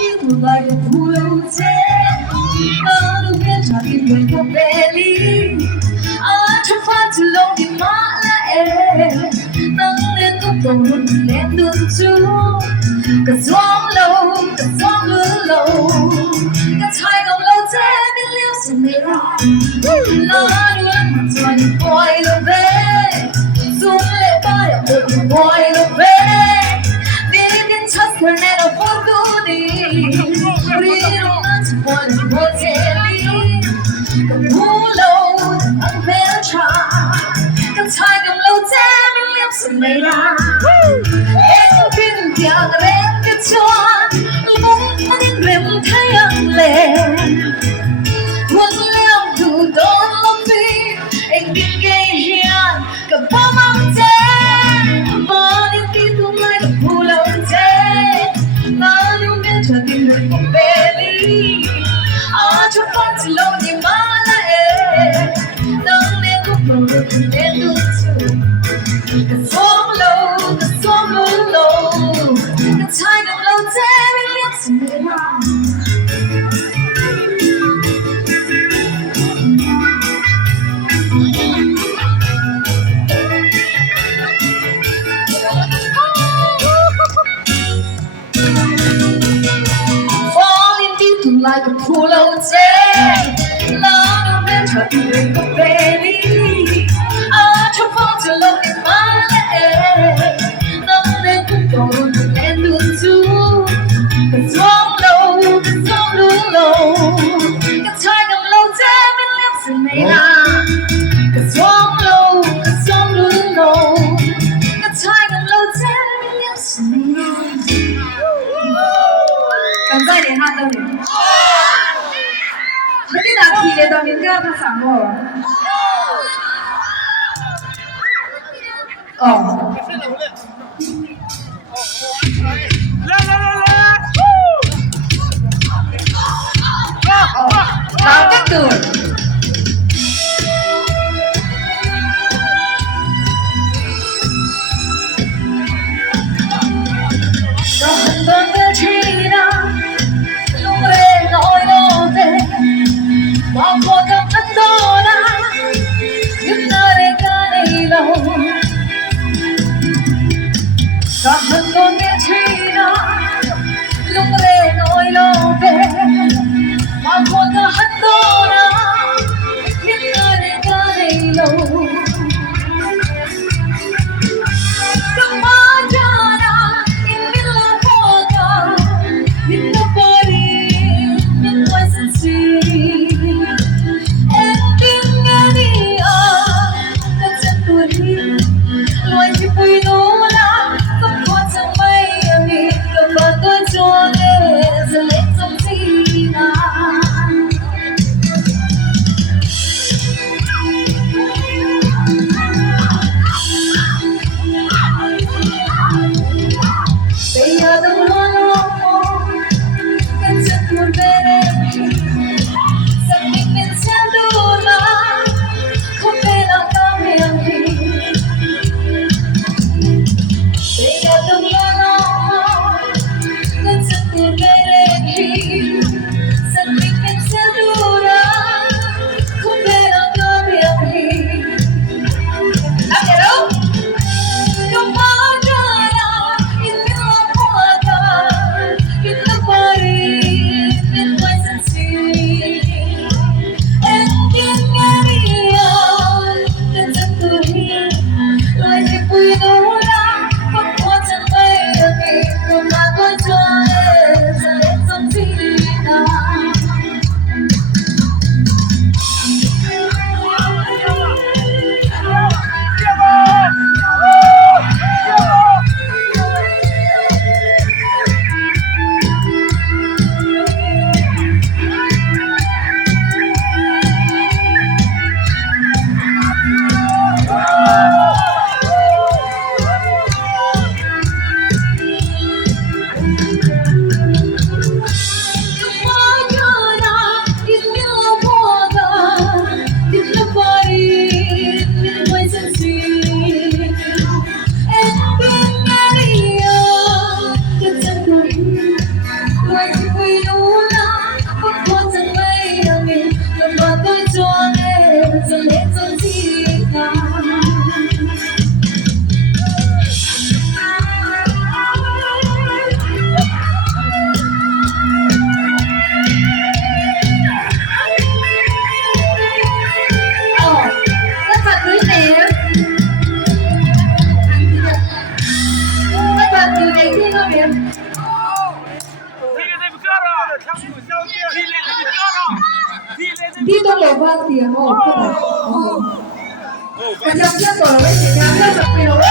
you like a rose. 너는 괜찮은 내 belly. 아주 반질러 이 말에 너는 똑똑한 내 눈주. Cause I'm low, cause I'm low. Cause I'm low, tell me listen me right. 너는 완전히 boy the best. 숨을 버려 모두 boy the best. 니는 첫을 내려 보더니 우리로 맞춰 보는 모델이 그 물로 난 매차 그 타이밍 low damn your lips are made out 애기는 벽을 앵겨줘 몽타는 뱀 타양래 원래는 두던 놈이 앵긴 게 희한 그 범한 때 머리 뒤도 말고 불러오지 나는 괜찮은 내 belly 아주 반질러 네 말에 넌 내 고프로 내 눈수 Cause I'm low, cause I'm low The time of low damn it lives in me now Like a pool of day, long and trouble, baby. I just want to look in my head. 너는 꿈꿔오는 내 눈수. Cause I'm low, cause I'm low. Cause I'm low, damn it lives in me now. Cause I'm low, cause I'm low. Cause I'm low, damn it lives in me now. 感谢你哈，灯明。你哪去的？灯明叫他上我。哦。哪个队？有很多的期待。노래 너의 먹어도 판도라 옛날의 가리로 啲都冇翻啲啊，我咁一個人時間30秒咯。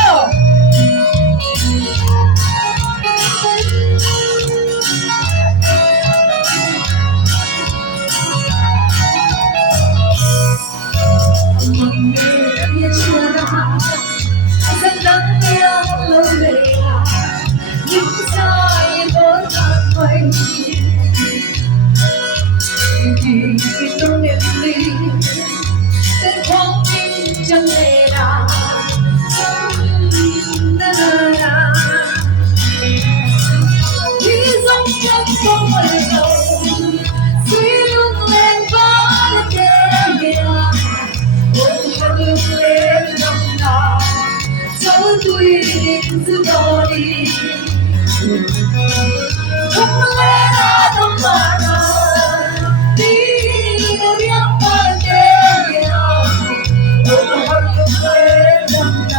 别说了，再等掉了泪啊，留下一个忏悔。一种年龄，在光阴将你拉，一种阳光温柔，随用脸把的点亮。我流泪长大，就对影子多理，从来那都怕了，你的两把点亮，我流泪长大，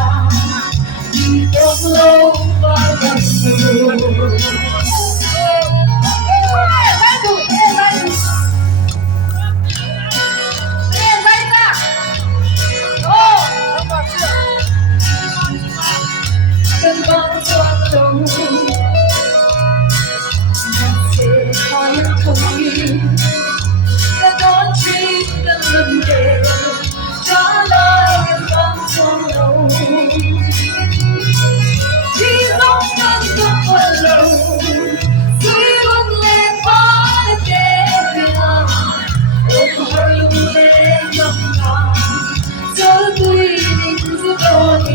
你懂了把感受。跟光转动，那些花样童语，在多情的轮回，抓来跟光转动，其中感动温柔，随轮脸发的点亮，我会用泪长大，这对影子多理。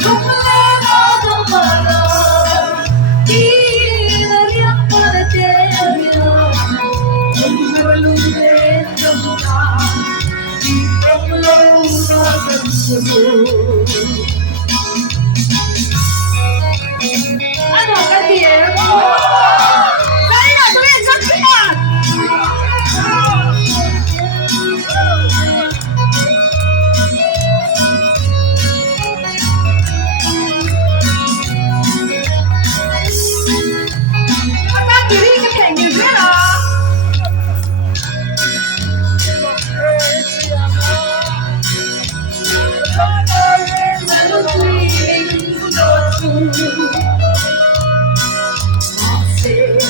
从来那都怕了，你的两把的点亮，我路边长大，你懂了我感受。安好干爹，来呀，导演上去吧。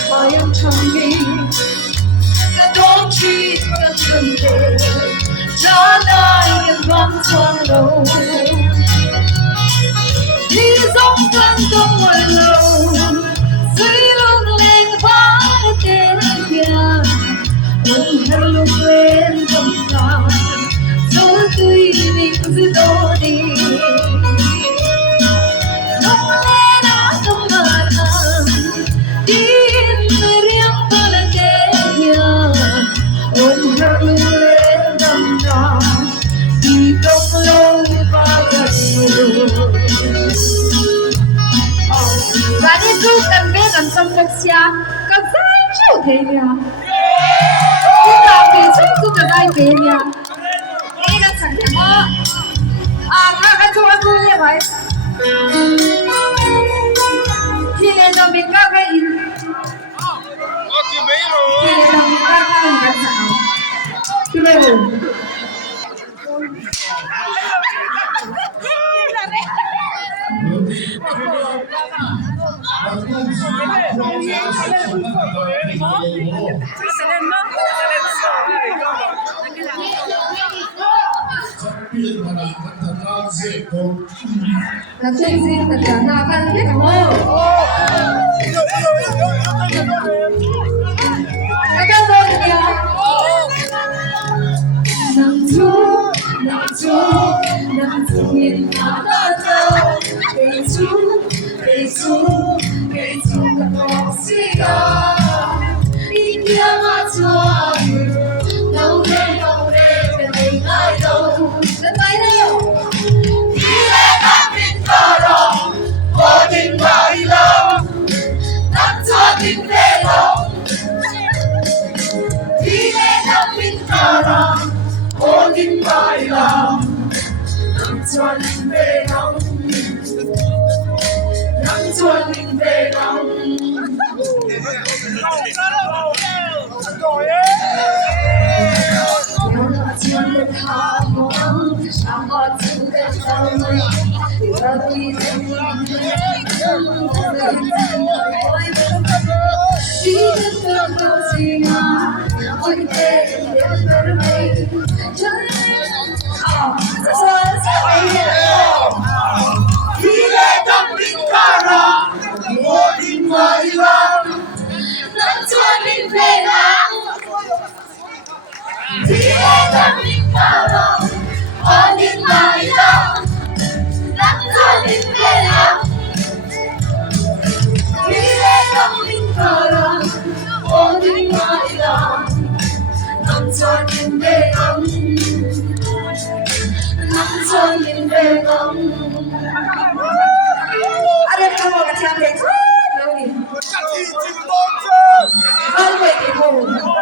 花样长鸣，在冬季的春天，抓那阳光窗楼，一种感动温柔，随龙脸发的点亮，我很路边长大，这对名字多的。Và đi du cần biết gần sông Phật xa Cần sai chịu thế nhỉ Đi làm về chắc du cần ai về nhỉ Đi là chẳng thể mơ các chú ăn vui như vậy Khi lên cho mình các cái in Khi lên cho mình các cái in gần sao Khi lên hồn là chuyện gì tất cả là cần biết không các con rồi kìa nằm chú nhìn phá ta đâu cây chú cả bóng xì gà đi kia mà cho đâu đây cái này ai đâu rất mấy đâu đi lên làm bình cờ rồi vô tình mà đi lâu Ada kamu 같이 하면 되지? 여기. 아이고 이거.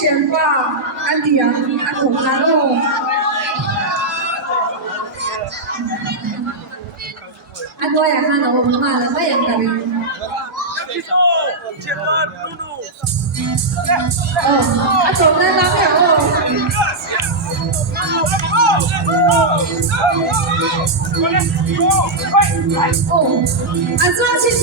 全吧，安迪啊，安同安哦，安多呀，看到我妈了，没人干。哦，安总在那边哦。哦，安总谢谢。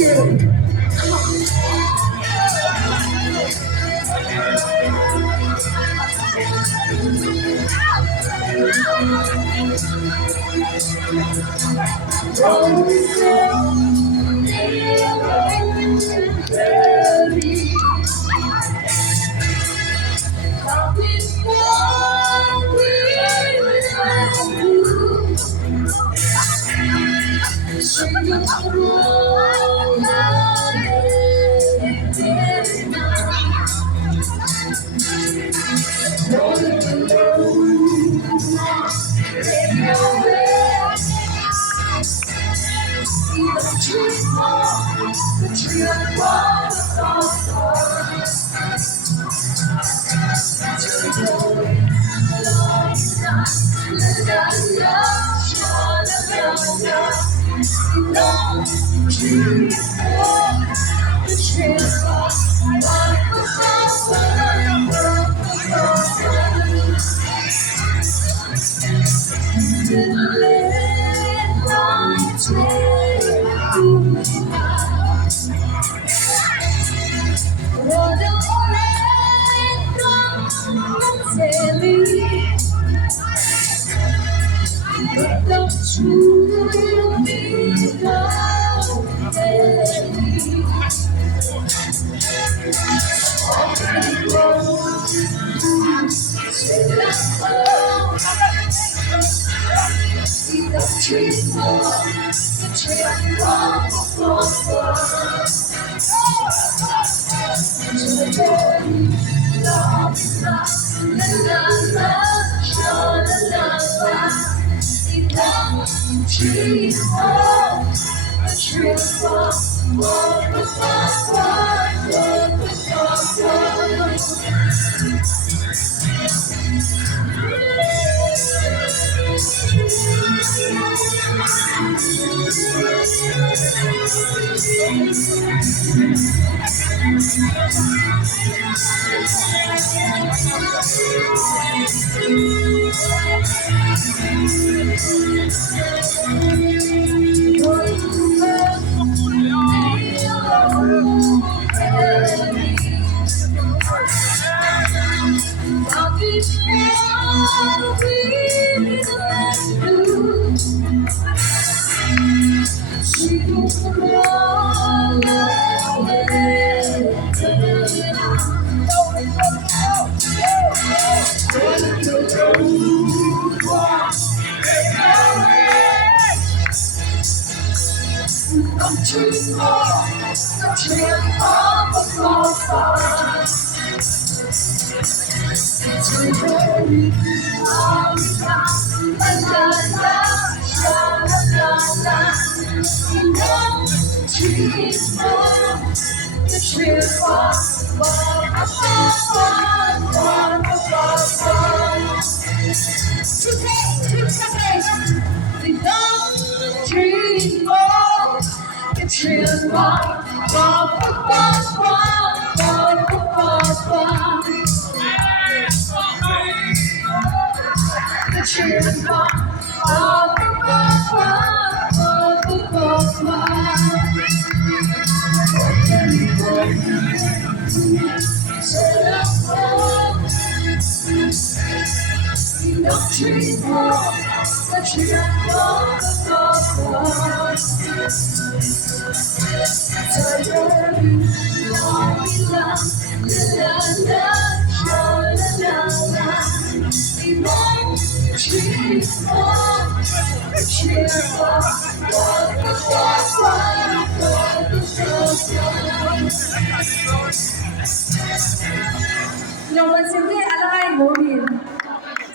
让我们今天来模拟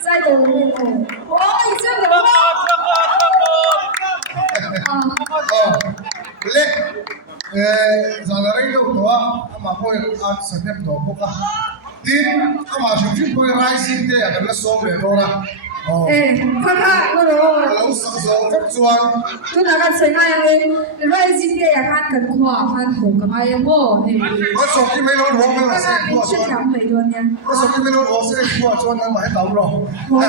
在的面孔。哦，已经有了。Zangarai đâu đó mà coi ăn sản phẩm đó bốc à tin mà chúng chúng tôi rai xin thế là nó sống để đâu ra看看我喽。老上手发转，就那个谁那样的，你说今天也看更快，看好干嘛呀？我手機未攞攞，我先過轉。是强美多呢。我手機未攞攞先過轉，我買到咯。我也。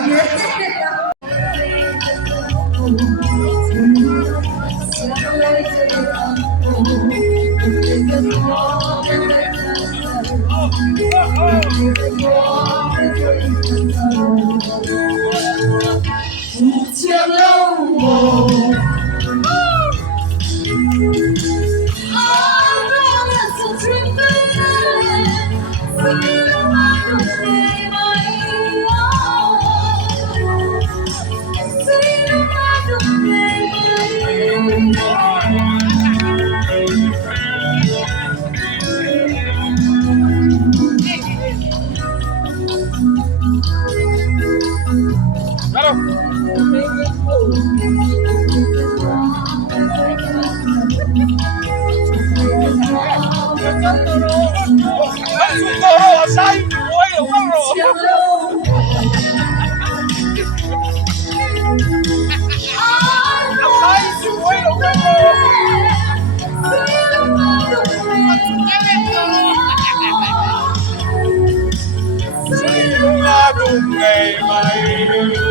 ngày mai